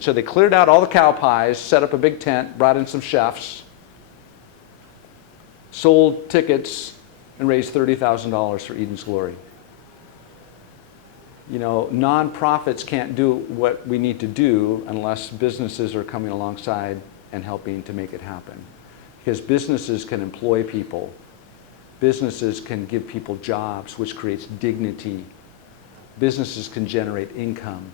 So they cleared out all the cow pies, set up a big tent, brought in some chefs, sold tickets, and raised $30,000 for Eden's Glory. You know, nonprofits can't do what we need to do unless businesses are coming alongside and helping to make it happen. Because businesses can employ people. Businesses can give people jobs, which creates dignity. Businesses can generate income.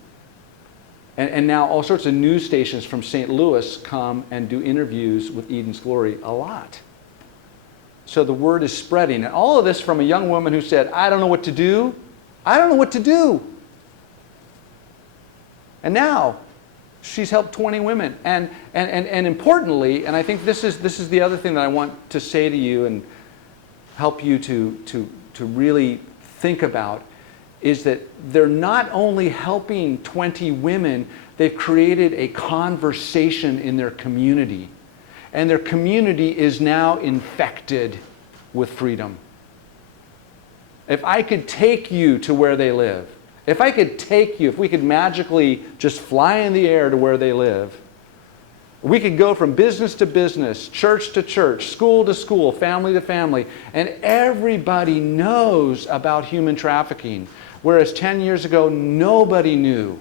And now all sorts of news stations from St. Louis come and do interviews with Eden's Glory a lot. So the word is spreading. And all of this from a young woman who said, I don't know what to do. I don't know what to do. And now she's helped 20 women. And importantly, and I think this is the other thing that I want to say to you and help you to really think about, is that they're not only helping 20 women, they've created a conversation in their community. And their community is now infected with freedom. If I could take you to where they live, if I could take you, if we could magically just fly in the air to where they live, we could go from business to business, church to church, school to school, family to family, and everybody knows about human trafficking. Whereas 10 years ago, nobody knew.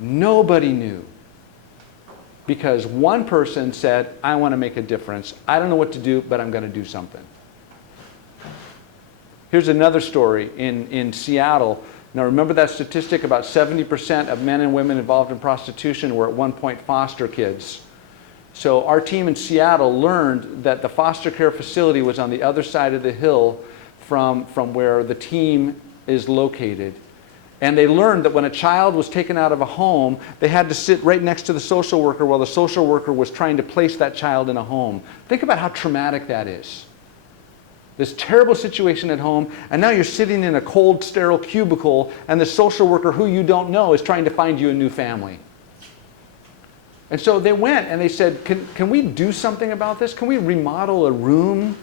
Nobody knew. Because one person said, I want to make a difference. I don't know what to do, but I'm going to do something. Here's another story in Seattle. Now remember that statistic, about 70% of men and women involved in prostitution were at one point foster kids. So our team in Seattle learned that the foster care facility was on the other side of the hill from where the team is located. And they learned that when a child was taken out of a home, they had to sit right next to the social worker while the social worker was trying to place that child in a home. Think about how traumatic that is. This terrible situation at home, and now you're sitting in a cold, sterile cubicle, and the social worker who you don't know is trying to find you a new family. And so they went and they said, can we do something about this? Can we remodel a room?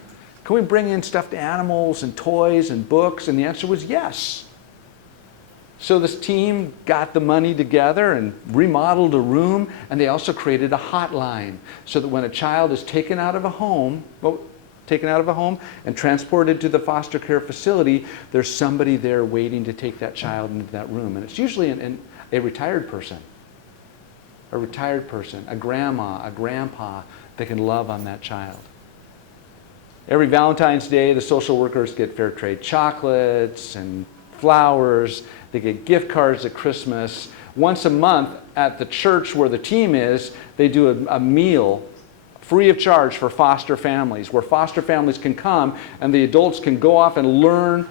Can we bring in stuffed animals and toys and books? And the answer was yes. So this team got the money together and remodeled a room, and they also created a hotline so that when a child is taken out of a home and transported to the foster care facility, there's somebody there waiting to take that child into that room. And it's usually a retired person, a grandma, a grandpa that can love on that child. Every Valentine's Day, the social workers get fair trade chocolates and flowers. They get gift cards at Christmas. Once a month at the church where the team is, they do a meal free of charge for foster families, where foster families can come and the adults can go off and learn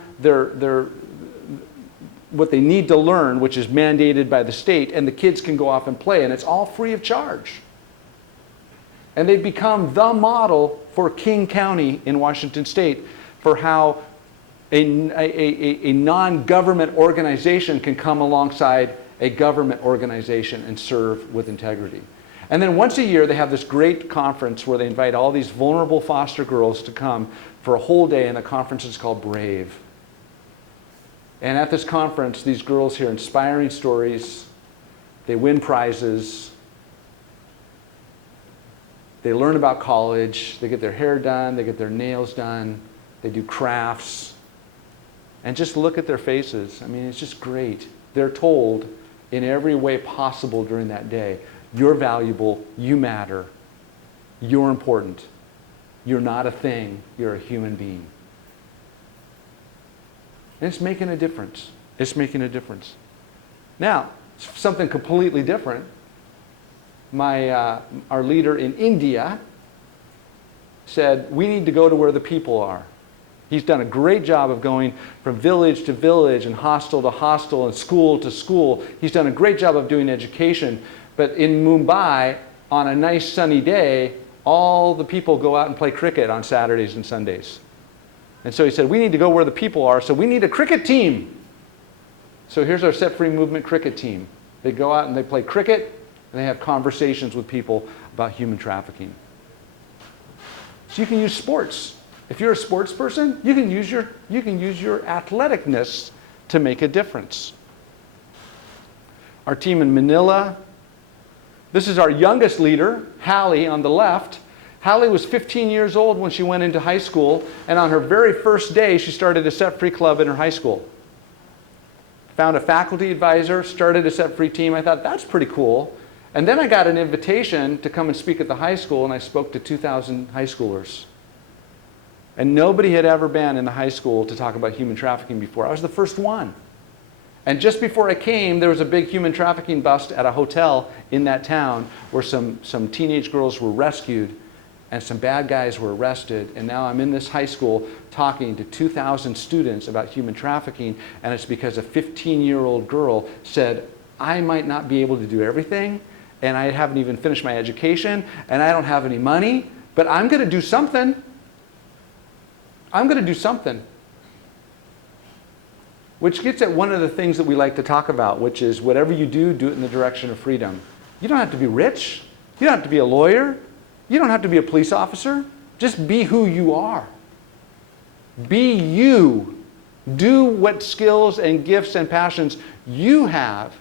what they need to learn, which is mandated by the state, and the kids can go off and play, and it's all free of charge. And they've become the model for King County in Washington State for how a non-government organization can come alongside a government organization and serve with integrity. And then once a year, they have this great conference where they invite all these vulnerable foster girls to come for a whole day, and the conference is called Brave. And at this conference, these girls hear inspiring stories. They win prizes. They learn about college. They get their hair done. They get their nails done. They do crafts. And just look at their faces. I mean, it's just great. They're told in every way possible during that day, you're valuable, you matter, you're important, you're not a thing, you're a human being. And it's making a difference. It's making a difference. Now, something completely different. Our leader in India said, we need to go to where the people are. He's done a great job of going from village to village and hostel to hostel and school to school. He's done a great job of doing education. But in Mumbai, on a nice sunny day, all the people go out and play cricket on Saturdays and Sundays. And so he said, we need to go where the people are, so we need a cricket team. So here's our Set Free Movement cricket team. They go out and they play cricket, and they have conversations with people about human trafficking. So you can use sports. If you're a sports person, you can use your athleticness to make a difference. Our team in Manila This is our youngest leader, Hallie, on the left. Hallie was 15 years old when she went into high school, and on her very first day, she started a set-free club in her high school. Found a faculty advisor, started a set-free team. I thought, that's pretty cool. And then I got an invitation to come and speak at the high school, and I spoke to 2,000 high schoolers. And nobody had ever been in the high school to talk about human trafficking before. I was the first one. And just before I came, there was a big human trafficking bust at a hotel in that town where some teenage girls were rescued and some bad guys were arrested. And now I'm in this high school talking to 2,000 students about human trafficking, and it's because a 15-year-old girl said, I might not be able to do everything, and I haven't even finished my education, and I don't have any money, but I'm going to do something. I'm going to do something. Which gets at one of the things that we like to talk about, which is whatever you do, do it in the direction of freedom. You don't have to be rich. You don't have to be a lawyer. You don't have to be a police officer. Just be who you are. Be you. Do what skills and gifts and passions you have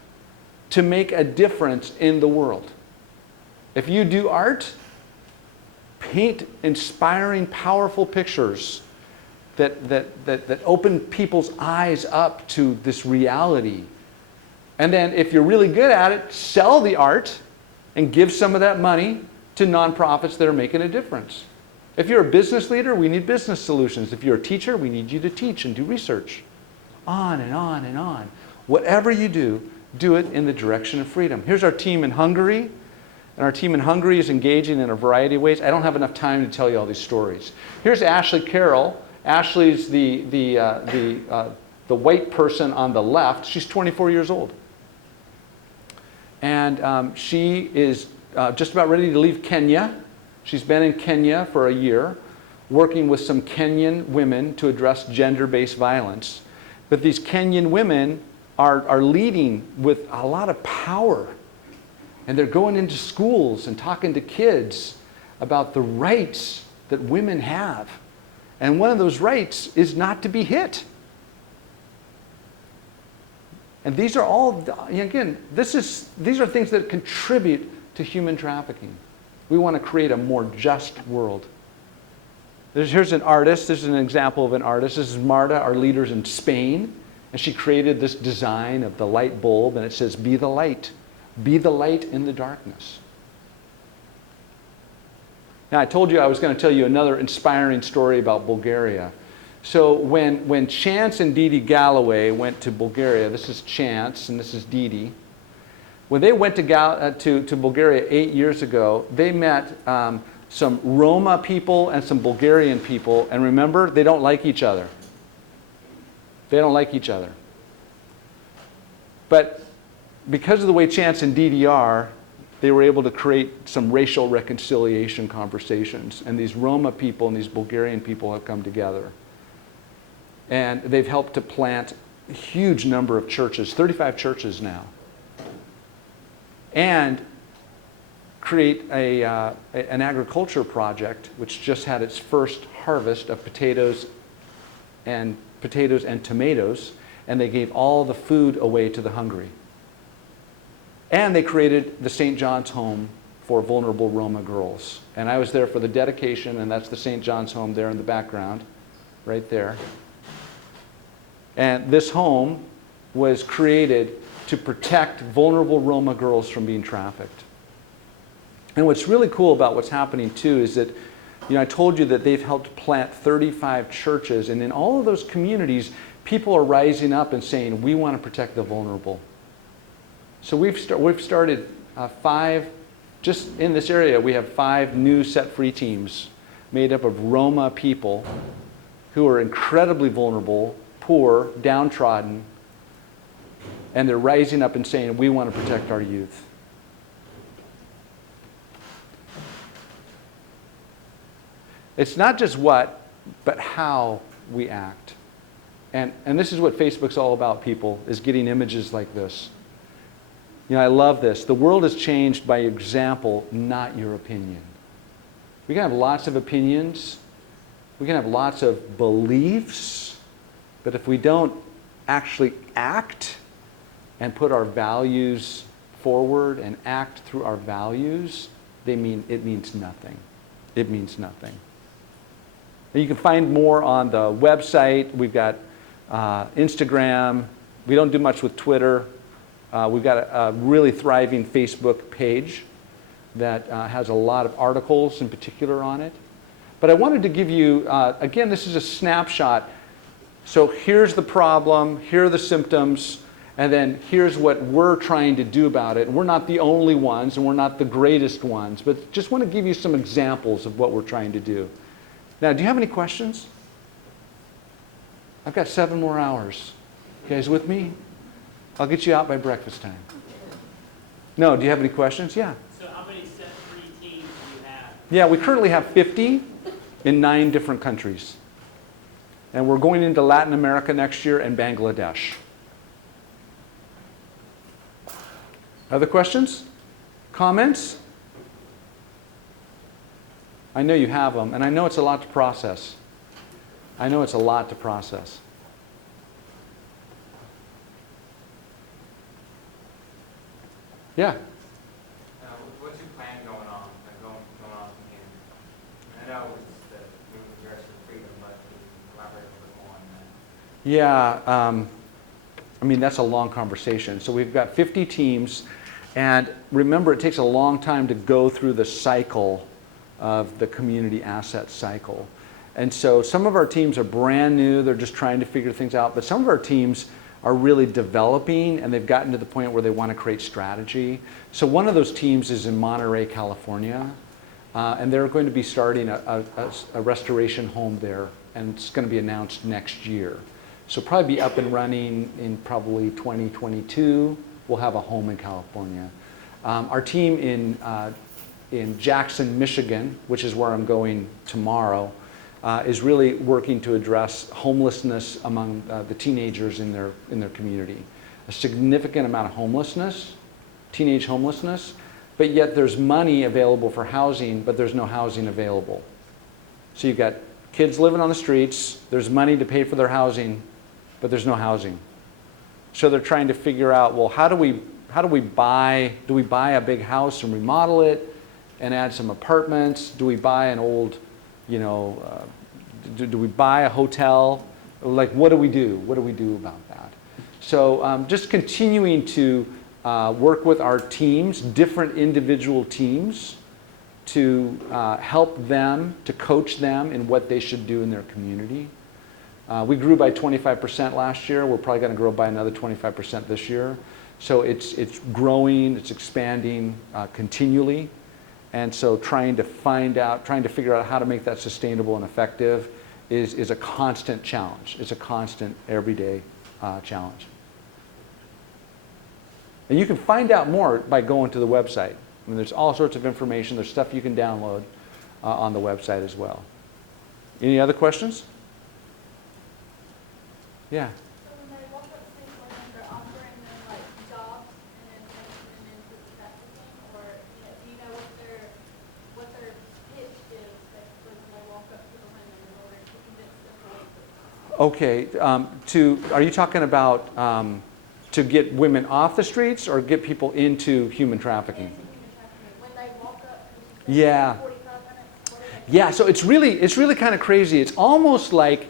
to make a difference in the world. If you do art, paint inspiring, powerful pictures that open people's eyes up to this reality. And then if you're really good at it, sell the art and give some of that money to nonprofits that are making a difference. If you're a business leader, we need business solutions. If you're a teacher, we need you to teach and do research. On and on and on. Whatever you do, do it in the direction of freedom. Here's our team in Hungary. And our team in Hungary is engaging in a variety of ways. I don't have enough time to tell you all these stories. Here's Ashley Carroll. Ashley's the white person on the left. She's 24 years old. And she is just about ready to leave Kenya. She's been in Kenya for a year, working with some Kenyan women to address gender-based violence. But these Kenyan women are leading with a lot of power. And they're going into schools and talking to kids about the rights that women have. And one of those rights is not to be hit. And these are all, again, these are things that contribute to human trafficking. We want to create a more just world. Here's an artist. This is an example of an artist. This is Marta, our leader in Spain. And she created this design of the light bulb, and it says, be the light. Be the light in the darkness. Now, I told you I was going to tell you another inspiring story about Bulgaria. So when Chance and Dee Dee Galloway went to Bulgaria, this is Chance and this is Dee Dee. When they went to Bulgaria 8 years ago, they met some Roma people and some Bulgarian people. And remember, they don't like each other. They don't like each other. But because of the way Chance and Dee Dee are, they were able to create some racial reconciliation conversations. And these Roma people and these Bulgarian people have come together. And they've helped to plant a huge number of churches, 35 churches now. And create an agriculture project which just had its first harvest of potatoes and tomatoes. And they gave all the food away to the hungry. And they created the St. John's Home for vulnerable Roma girls. And I was there for the dedication, and that's the St. John's Home there in the background, right there. And this home was created to protect vulnerable Roma girls from being trafficked. And what's really cool about what's happening too is that, I told you that they've helped plant 35 churches, and in all of those communities, people are rising up and saying, we want to protect the vulnerable. So we've started 5, just in this area, we have 5 new set-free teams made up of Roma people who are incredibly vulnerable, poor, downtrodden, and they're rising up and saying, we want to protect our youth. It's not just what, but how we act. And this is what Facebook's all about, people, is getting images like this. I love this. The world is changed by example, not your opinion. We can have lots of opinions. We can have lots of beliefs. But if we don't actually act and put our values forward and act through our values, it means nothing. It means nothing. And you can find more on the website. We've got Instagram. We don't do much with Twitter. We've got a really thriving Facebook page that has a lot of articles in particular on it. But I wanted to give you, again, this is a snapshot. So here's the problem, here are the symptoms, and then here's what we're trying to do about it. We're not the only ones, and we're not the greatest ones, but just want to give you some examples of what we're trying to do. Now, do you have any questions? I've got 7 more hours. You guys with me? I'll get you out by breakfast time. No, do you have any questions? Yeah. So how many set-free teams do you have? Yeah, we currently have 50 in 9 different countries. And we're going into Latin America next year and Bangladesh. Other questions? Comments? I know you have them, and I know it's a lot to process. I know it's a lot to process. Yeah? What's your plan going on? Like going on from here? I know it's the movement dress for freedom, but can you elaborate a little bit more on that? Yeah, I mean, that's a long conversation. So we've got 50 teams, and remember, it takes a long time to go through the cycle of the community asset cycle. And so some of our teams are brand new, they're just trying to figure things out, but some of our teams are really developing, and they've gotten to the point where they want to create strategy. So one of those teams is in Monterey, California, and they're going to be starting a restoration home there, and it's going to be announced next year. So probably be up and running in probably 2022. We'll have a home in California. Our team in Jackson, Michigan, which is where I'm going tomorrow, is really working to address homelessness among the teenagers in their community. A significant amount of homelessness, teenage homelessness, but yet there's money available for housing, but there's no housing available. So you've got kids living on the streets, there's money to pay for their housing, but there's no housing. So they're trying to figure out, well, do we buy a big house and remodel it and add some apartments? Do we buy an old, do we buy a hotel? Like, what do we do? What do we do about that? So just continuing to work with our teams, different individual teams, to help them, to coach them in what they should do in their community. We grew by 25% last year. We're probably going to grow by another 25% this year. So it's growing, it's expanding continually. And so trying to figure out how to make that sustainable and effective is a constant challenge. It's a constant, everyday challenge. And you can find out more by going to the website. I mean, there's all sorts of information. There's stuff you can download on the website as well. Any other questions? Yeah. So when they walk up to people and they're offering them like jobs and then turning them into trafficking, or do you know what their pitch is that when they walk up to the women in order to convince them to leave? Okay. Are you talking about to get women off the streets or get people into human trafficking? Into human trafficking. When they walk up, Yeah. 45 minutes. Yeah. So it's really kind of crazy. It's almost like